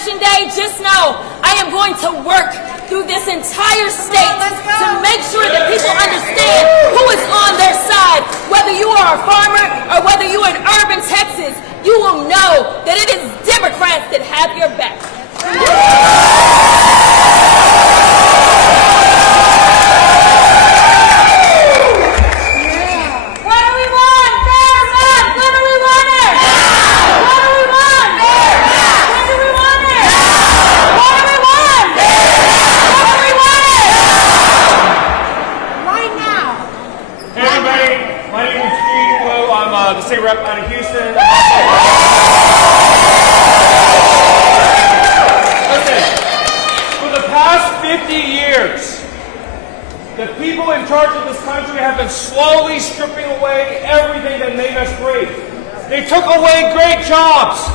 Election Day, just know I am going to work through this entire state to make sure that people understand who is on their side. Whether you are a farmer or whether you are in urban Texas, you will know that it is Democrats that have your back. The state rep out of Houston. Listen, for the past 50 years, the people in charge of this country have been slowly stripping away everything that made us great. They took away great jobs.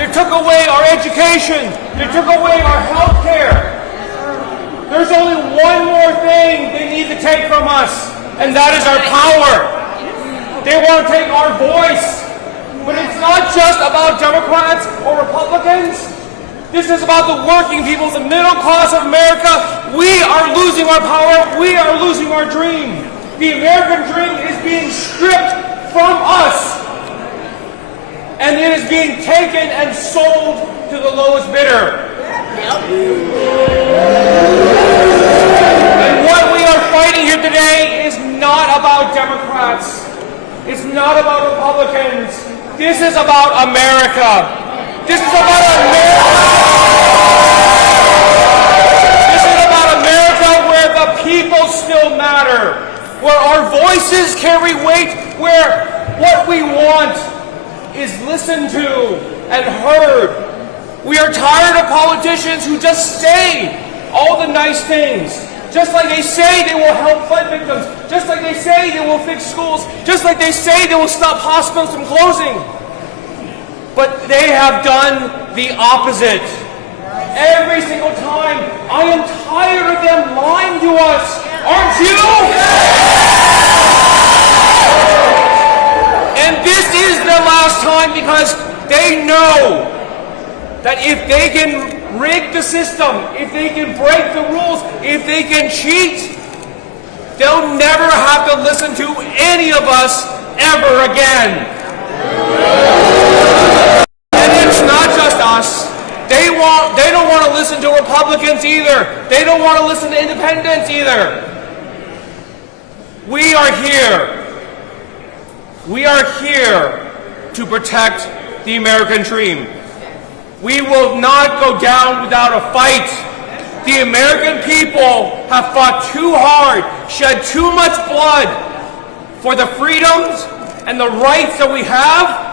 They took away our education. They took away our health care. There's only one more thing they need to take from us, and that is our power. They want to take our voice. But it's not just about Democrats or Republicans. This is about the working people, the middle class of America. We are losing our power. We are losing our dream. The American dream is being stripped from us. And it is being taken and sold to the lowest bidder. And what we are fighting here today is not about Democrats. It's not about Republicans. This is about America. This is about America. This is about America where the people still matter, where our voices carry weight, where what we want is listened to and heard. We are tired of politicians who just say all the nice things. Just like they say they will help flood victims. Just like they say they will fix schools. Just like they say they will stop hospitals from closing. But they have done the opposite. Every single time. I am tired of them lying to us. Aren't you? And this is their last time because they know that if they can rig the system, if they can break the rules, if they can cheat, they'll never have to listen to any of us ever again. And it's not just us. They don't want to listen to Republicans either. They don't want to listen to independents either. We are here. We are here to protect the American dream. We will not go down without a fight. The American people have fought too hard, shed too much blood for the freedoms and the rights that we have,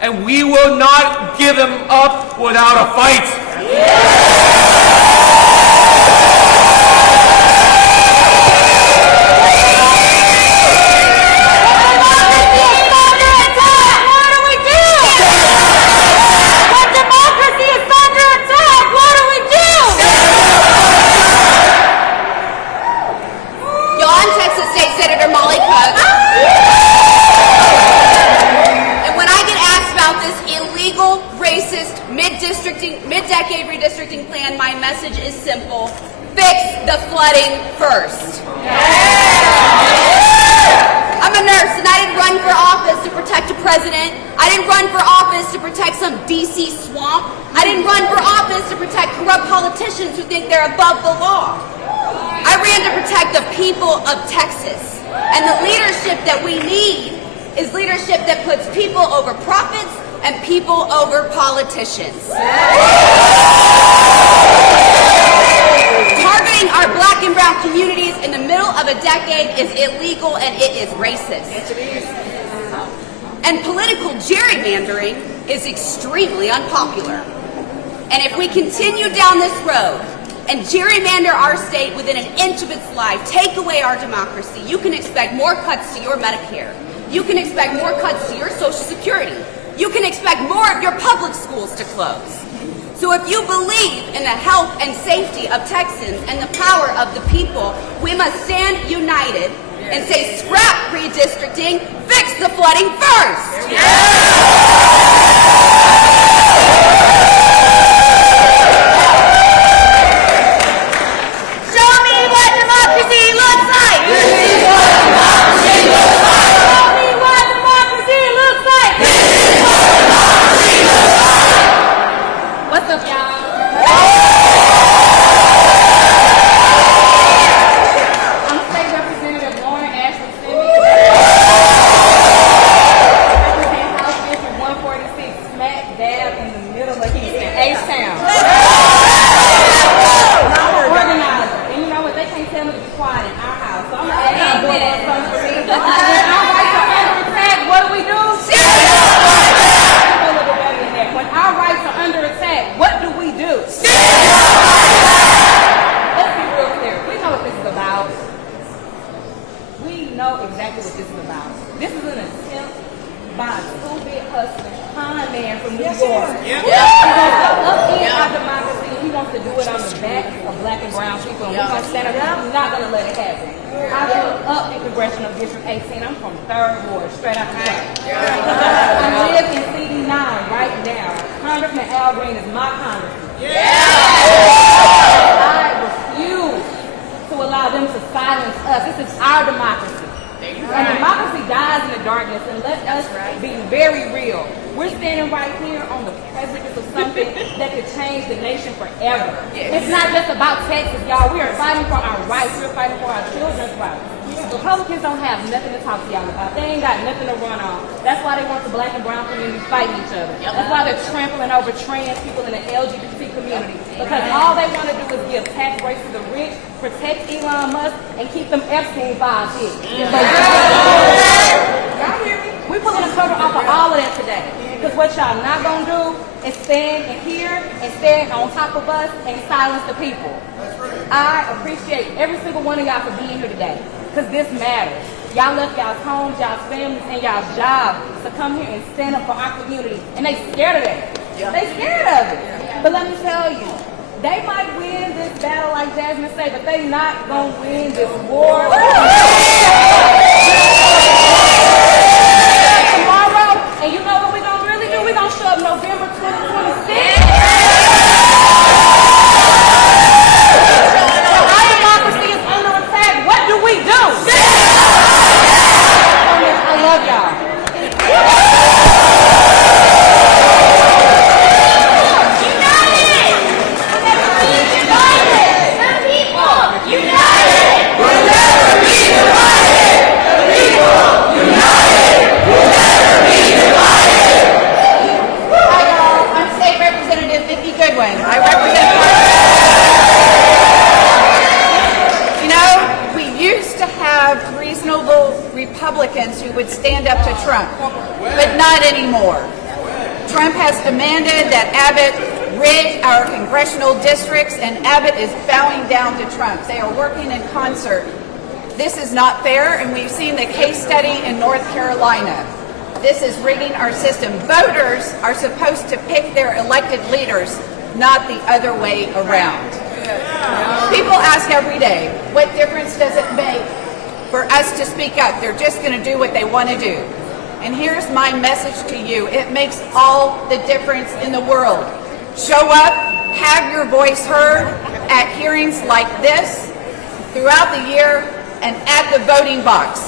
and we will not give them up without a fight. Mid-decade redistricting plan, my message is simple. Fix the flooding first. I'm a nurse and I didn't run for office to protect a president. I didn't run for office to protect some DC swamp. I didn't run for office to protect corrupt politicians who think they're above the law. I ran to protect the people of Texas. And the leadership that we need is leadership that puts people over profits and people over politicians. Targeting our black and brown communities in the middle of a decade is illegal and it is racist. And political gerrymandering is extremely unpopular. And if we continue down this road and gerrymander our state within an inch of its life, take away our democracy, you can expect more cuts to your Medicare. You can expect more cuts to your Social Security. You can expect more of your public schools to close. So if you believe in the health and safety of Texans and the power of the people, we must stand united and say scrap redistricting, fix the flooding first. door. He wants to upend our democracy. He wants to do it on the back of black and brown people. And we're going to stand up. I'm not going to let it happen. I grew up in Congressional District 18. I'm from 3rd Ward, straight out the front. I live in CD9 right now. Congressman Al Green is my congressman. I refuse to allow them to silence us. This is our democracy. And democracy dies in the darkness, and let us be very real. We're standing right here on the precipice of something that could change the nation forever. It's not just about Texas, y'all. We are fighting for our rights. We're fighting for our children's rights. Republicans don't have nothing to talk to y'all about. They ain't got nothing to run on. That's why they want the black and brown community fighting each other. That's why they're trampling over trans people in the LGBT community. Because all they want to do is give tax breaks to the rich, protect Elon Musk, and keep them Epstein files here. Y'all hear me? We're pulling the cover off of all of that today. Because what y'all not going to do is stand in here and stand on top of us and silence the people. I appreciate every single one of y'all for being here today. Because this matters. Y'all left y'all's homes, y'all's families, and y'all's jobs to come here and stand up for our community. And they scared of that. They scared of it. But let me tell you, they might win this battle like Jasmine said, but they not going to win this war. Tomorrow, and you know what we're going to really do? We're going to show up November 2026. Our democracy is under attack. What do we do? I love y'all. I represent. You know, we used to have reasonable Republicans who would stand up to Trump, but not anymore. Trump has demanded that Abbott rid our congressional districts, and Abbott is bowing down to Trump. They are working in concert. This is not fair, and we've seen the case study in North Carolina. This is rigging our system. Voters are supposed to pick their elected leaders, not the other way around. People ask every day, what difference does it make for us to speak up? They're just going to do what they want to do. And here's my message to you. It makes all the difference in the world. Show up, have your voice heard at hearings like this throughout the year and at the voting box.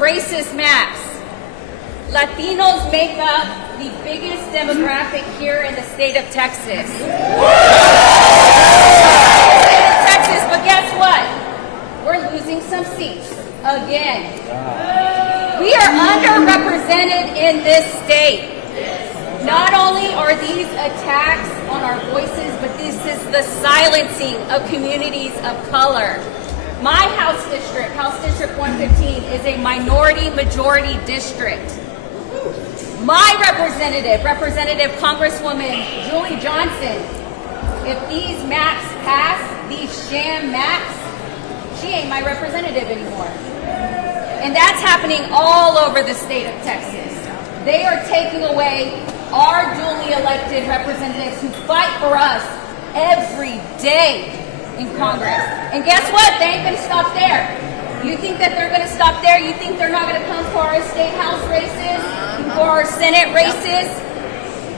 Racist maps. Latinos make up the biggest demographic here in the state of Texas. But guess what? We're losing some seats again. We are underrepresented in this state. Not only are these attacks on our voices, but this is the silencing of communities of color. My House District, House District 115, is a minority-majority district. My representative, Congresswoman Julie Johnson, if these maps pass, these sham maps, she ain't my representative anymore. And that's happening all over the state of Texas. They are taking away our duly elected representatives who fight for us every day in Congress. And guess what? They ain't going to stop there. You think that they're going to stop there? You think they're not going to come for our state house races, for our Senate races?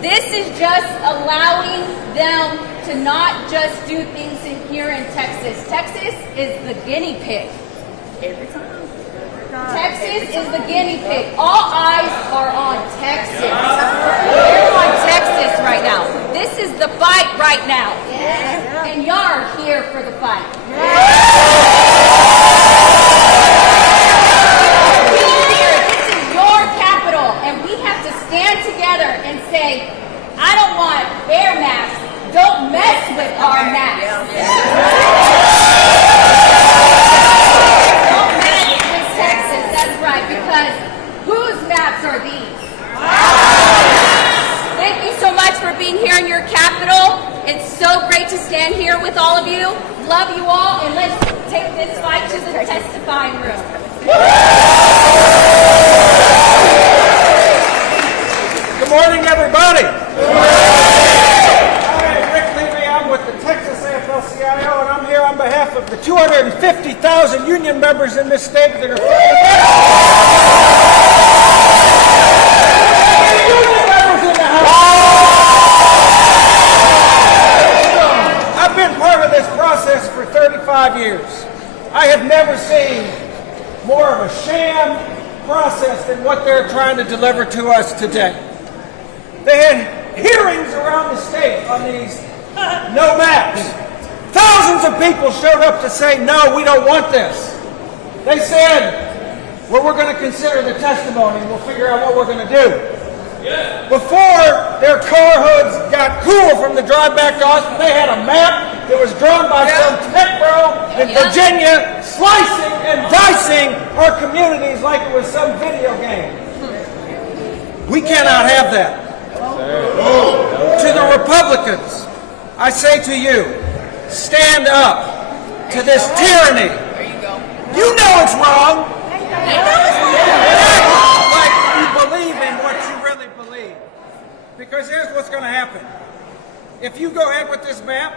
This is just allowing them to not just do things in here in Texas. Texas is the guinea pig. Every time. Texas is the guinea pig. All eyes are on Texas. They're on Texas right now. This is the fight right now. And y'all are here for the fight. This is your capital, and we are these. Thank you so much for being here in your capital. It's so great to stand here with all of you. Love you all, and let's take this fight to the testifying room. Good morning, everybody. I'm Rick Levy. I'm with the Texas AFL-CIO, and I'm here on behalf of the 250,000 union members in this state that are fighting. Union members in the House. I've been part of this process for 35 years. I have never seen more of a sham process than what they're trying to deliver to us today. They had hearings around the state on these no maps. Thousands of people showed up to say, no, we don't want this. They said, well, we're going to consider the testimony and we'll figure out what we're going to do. Before their car hoods got cool from the drive back to Austin, they had a map that was drawn by some tech bro in Virginia, slicing and dicing our communities like it was some video game. We cannot have that. To the Republicans, I say to you, stand up to this tyranny. You know it's wrong. Like you believe in what you really believe. Because here's what's going to happen. If you go ahead with this map,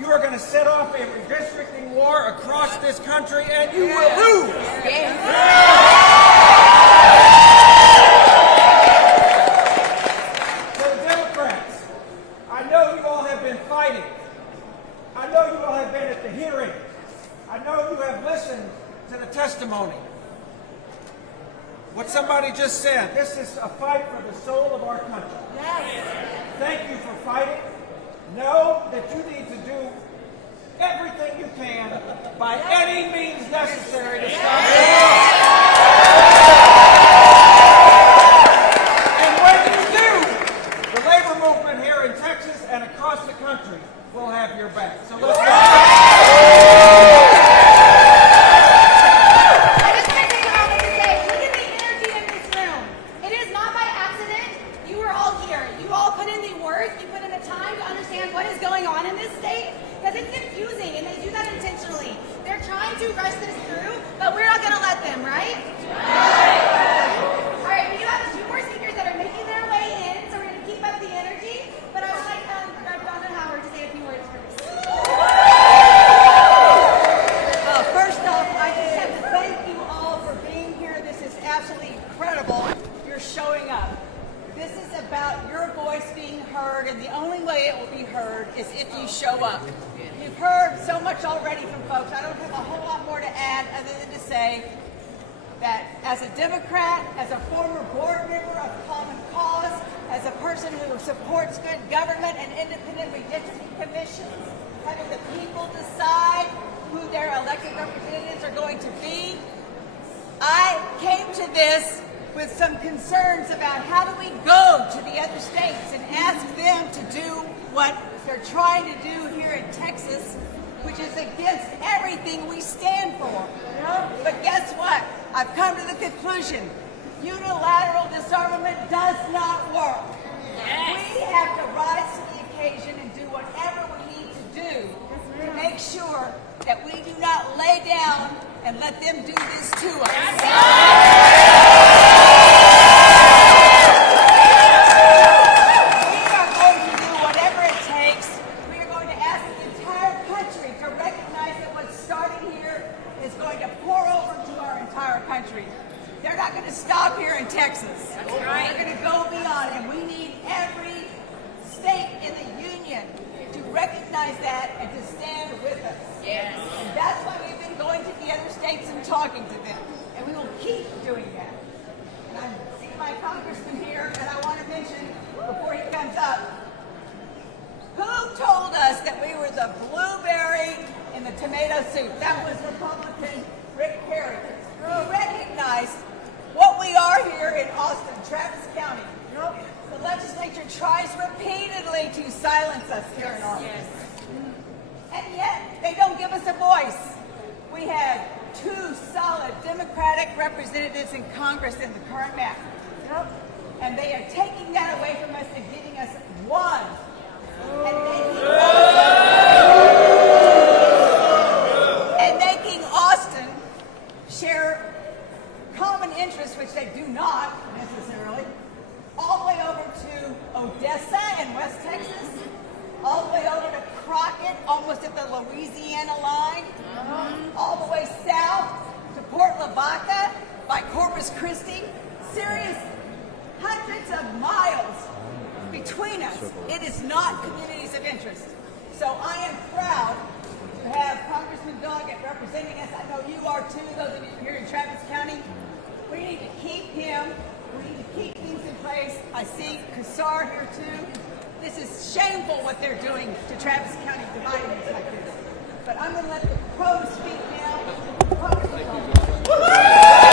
you are going to set off a redistricting war across this country, and you will lose. To the Democrats, I know you all have been fighting. I know you all have been at the hearing. I know you have listened to the testimony. What somebody just said, this is a fight for the soul of our country. Thank you for fighting. Know that you need to do everything you can by any means necessary to stop the war. And when you do, the labor movement here in Texas and across the country will have your back. So let's go. As a Democrat, as a former board member of Common Cause, as a person who supports good government and independent redistricting commissions, having the people decide who their elected representatives are going to be, I came to this with some concerns about how do we go to the other states and ask them to do what they're trying to do here in Texas, which is against everything we stand for. But guess what? I've come to the conclusion, unilateral disarmament does not work. We have to rise to the occasion and do whatever we need to do to make sure that we do not lay down and let them do this to us. We are going to do whatever it takes. We are going to ask the entire country to recognize that what's starting here is going to pour over to our entire country. They're not going to stop here in Texas. That's right. They're going to go beyond, and we need every state in the union to recognize that and to stand with us. Yes. And that's why we've been going to the other states and talking to them, and we will keep doing that. And I see my congressman here, and I want to mention, before he comes up, who told us that we were the blueberry in the tomato soup? That was Republican Rick Perry, who recognized what we are here in Austin, Travis County. The legislature tries repeatedly to silence us here in Austin. Yes. And yet, they don't give us a voice. We have two solid Democratic representatives in Congress in the current map. And they are taking that away from us and giving us one. And making Austin share common interests, which they do not necessarily, all the way over to Odessa and West Texas, all the way over to Crockett, almost at the Louisiana line, all the way south to Port Lavaca by Corpus Christi. Serious hundreds of miles between us. It is not communities of interest. So I am proud to have Congressman Doggett representing us. I know you are too, those of you here in Travis County. We need to keep him. We need to keep things in place. I see Kassar here too. This is shameful what they're doing to Travis County, dividing us like this. But I'm going to let the pros speak now. Congressman Doggett.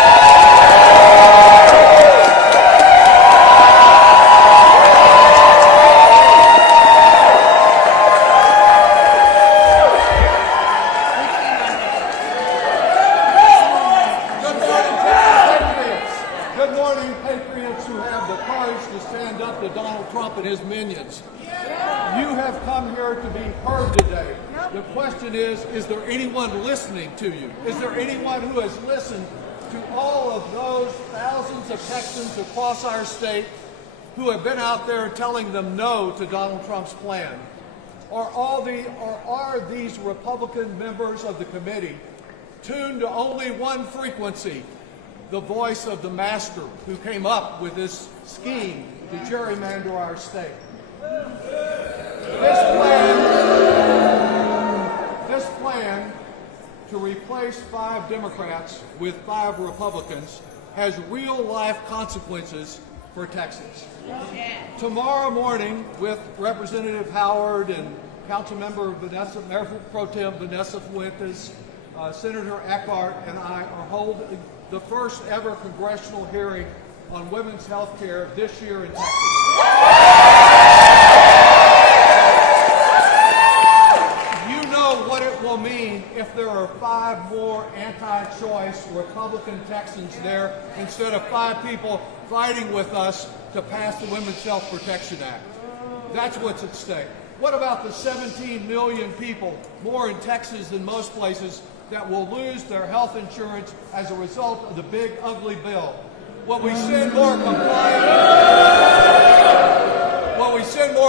And his minions. You have come here to be heard today. The question is there anyone listening to you? Is there anyone who has listened to all of those thousands of Texans across our state who have been out there telling them no to Donald Trump's plan? Or are these Republican members of the committee tuned to only one frequency, the voice of the master who came up with this scheme to gerrymander our state? This plan to replace 5 Democrats with 5 Republicans has real-life consequences for Texas. Tomorrow morning, with Representative Howard and Councilmember Mayor Pro Tem Vanessa Fuentes, Senator Eckhart, and I are holding the first ever congressional hearing on women's health care this year in Texas. You know what it will mean if there are 5 more anti-choice Republican Texans there instead of 5 people fighting with us to pass the Women's Health Protection Act. That's what's at stake. What about the 17 million people, more in Texas than most places, that will lose their health insurance as a result of the big ugly bill? Will we send more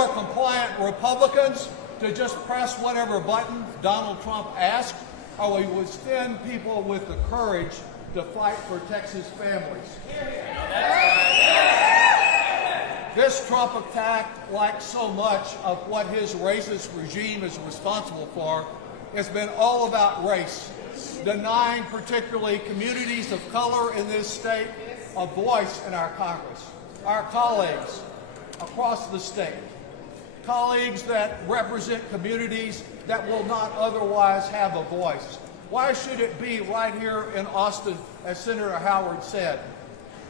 compliant Republicans to just press whatever button Donald Trump asks? Or will we send people with the courage to fight for Texas families? This Trump attack, like so much of what his racist regime is responsible for, has been all about race, denying particularly communities of color in this state a voice in our Congress, our colleagues across the state, colleagues that represent communities that will not otherwise have a voice. Why should it be right here in Austin, as Senator Howard said,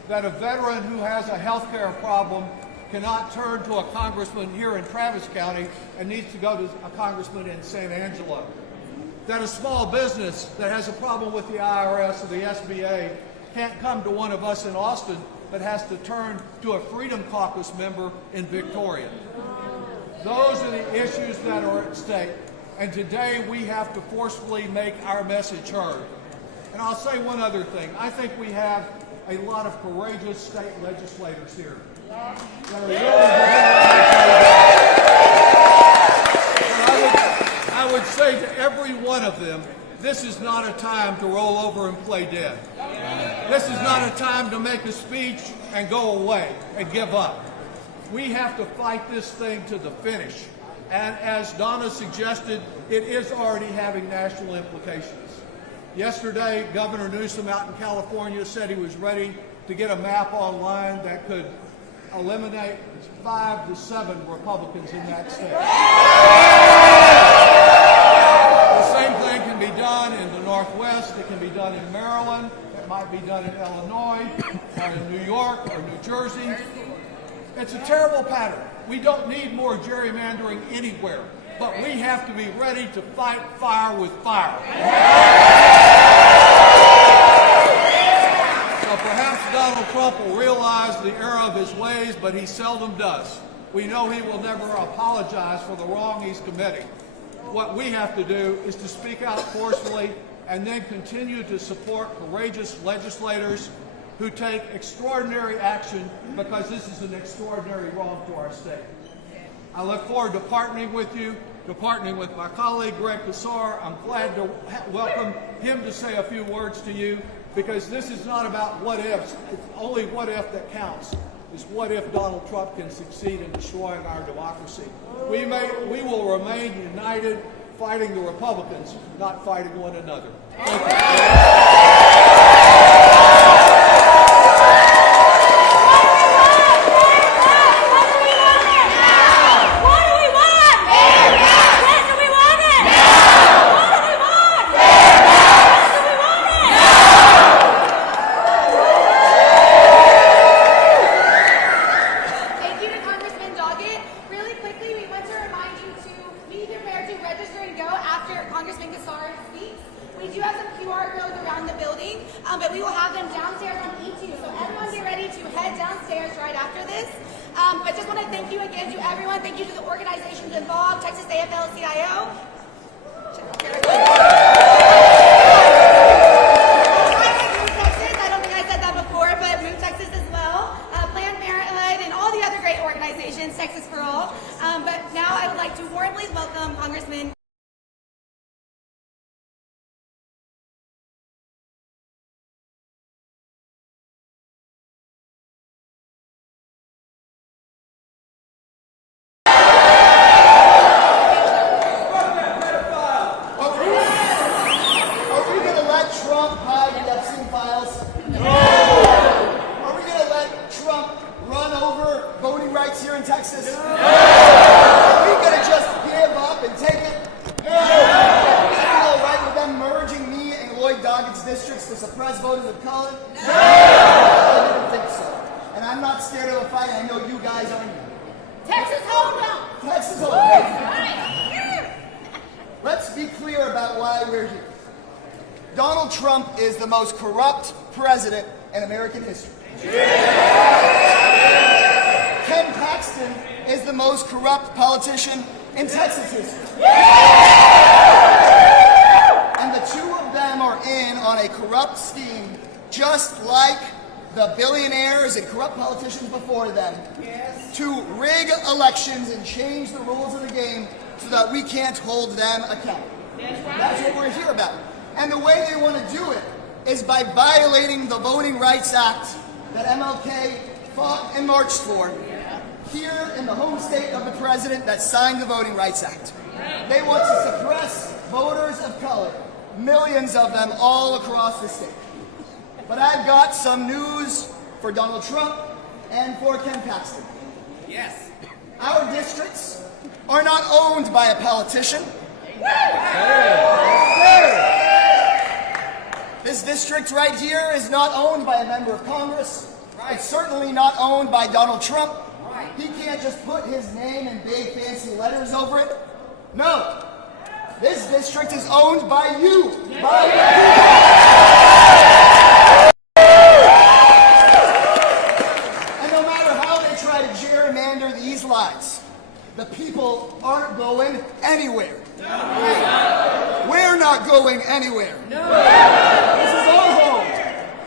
that a veteran who has a health care problem cannot turn to a congressman here in Travis County and needs to go to a congressman in San Angelo? That a small business that has a problem with the IRS or the SBA can't come to one of us in Austin, but has to turn to a Freedom Caucus member in Victoria. Those are the issues that are at stake, and today we have to forcefully make our message heard. And I'll say one other thing. I think we have a lot of courageous state legislators here that are really I would say to every one of them, this is not a time to roll over and play dead. This is not a time to make a speech and go away and give up. We have to fight this thing to the finish. And as Donna suggested, it is already having national implications. Yesterday, Governor Newsom out in California said he was ready to get a map online that could eliminate 5 to 7 Republicans in that state. The same thing can be done in the Northwest. It can be done in Maryland. It might be done in Illinois or in New York or New Jersey. It's a terrible pattern. We don't need more gerrymandering anywhere, but we have to be ready to fight fire with fire. So perhaps Donald Trump will realize the error of his ways, but he seldom does. We know he will never apologize for the wrong he's committing. What we have to do is to speak out forcefully and then continue to support courageous legislators who take extraordinary action, because this is an extraordinary wrong to our state. I look forward to partnering with you, to partnering with my colleague Greg Casar. I'm glad to welcome him to say a few words to you, because this is not about what ifs. It's only what if that counts. Is what if Donald Trump can succeed in destroying our democracy. We will remain united, fighting the Republicans, not fighting one another. Congressman Casar speaks. We do have some QR codes around the building, but we will have them downstairs on E2. So everyone get ready to head downstairs right after this. But just want to thank you again to everyone. Thank you to the organizations involved, Texas AFL-CIO. Texas, I don't think I said that before, but Move Texas as well. Planned Parenthood and all the other great organizations, Texas for All. But now I would like to warmly welcome Congressman here in Texas? Are we going to just give up and take it? Is it all right with them merging me and Lloyd Doggett's districts to suppress voters of color? No! I didn't think so. And I'm not scared of a fight. I know you guys aren't. Texas hold up! Texas hold up. Let's be clear about why we're here. Donald Trump is the most corrupt president in American history. Ken Paxton is the most corrupt politician in Texas history. And the two of them are in on a corrupt scheme, just like the billionaires and corrupt politicians before them, to rig elections and change the rules of the game so that we can't hold them accountable. That's what we're here about. And the way they want to do it is by violating the Voting Rights Act that MLK fought and marched for here in the home state of the president that signed the Voting Rights Act. They want to suppress voters of color, millions of them all across the state. But I've got some news for Donald Trump and for Ken Paxton. Yes. Our districts are not owned by a politician. This district right here is not owned by a member of Congress. It's certainly not owned by Donald Trump. He can't just put his name in big fancy letters over it. No. This district is owned by you. By And no matter how they try to gerrymander these lines, the people aren't going anywhere. No. We're not going anywhere. No. This is our home.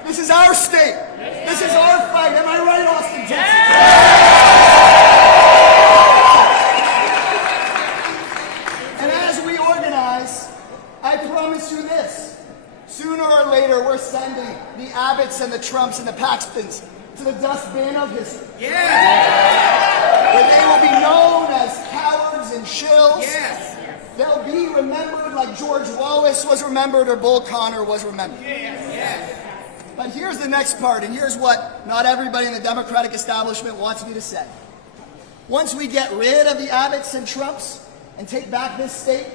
This is our state. This is our fight. Am I right, Austin, Texas? And as we organize, I promise you this. Sooner or later, we're sending the Abbotts and the Trumps and the Paxtons to the dustbin of history. Yeah. Where they will be known as cowards and shills. Yes. They'll be remembered like George Wallace was remembered or Bull Connor was remembered. Yes. But here's the next part, and here's what not everybody in the Democratic establishment wants me to say. Once we get rid of the Abbotts and Trumps and take back this state,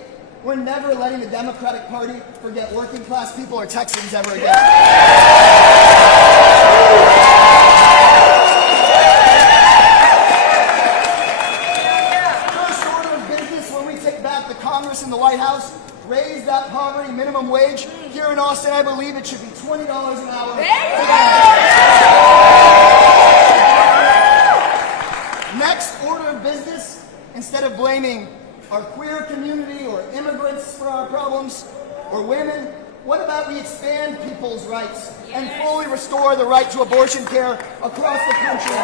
we're never letting the Democratic Party forget working class people or Texans ever again. First order of business when we take back the Congress and the White House, raise that poverty minimum wage. Here in Austin, I believe it should be $20 an hour. instead of blaming our queer community or immigrants for our problems, or women, what about we expand people's rights and fully restore the right to abortion care across the country?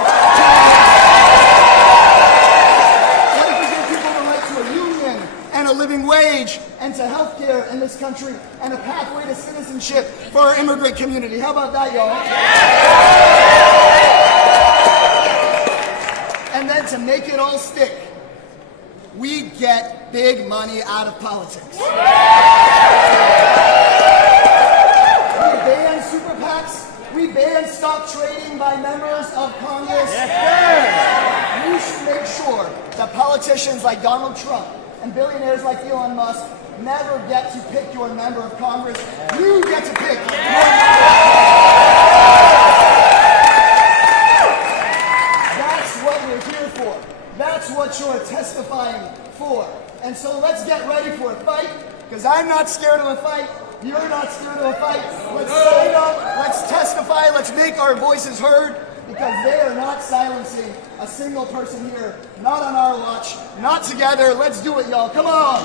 What if we give people the right to a union and a living wage and to health care in this country and a pathway to citizenship for our immigrant community? How about that, y'all? And then to make it all stick, we get big money out of politics. We ban super PACs. We ban stock trading by members of Congress. We should make sure that politicians like Donald Trump and billionaires like Elon Musk never get to pick your member of Congress. You get to pick your member of Congress. That's what we're here for. That's what you're testifying for. And so let's get ready for a fight, because I'm not scared of a fight. You're not scared of a fight. Let's sign up, let's testify, let's make our voices heard, because they are not silencing a single person here. Not on our watch, not together. Let's do it, y'all. Come on.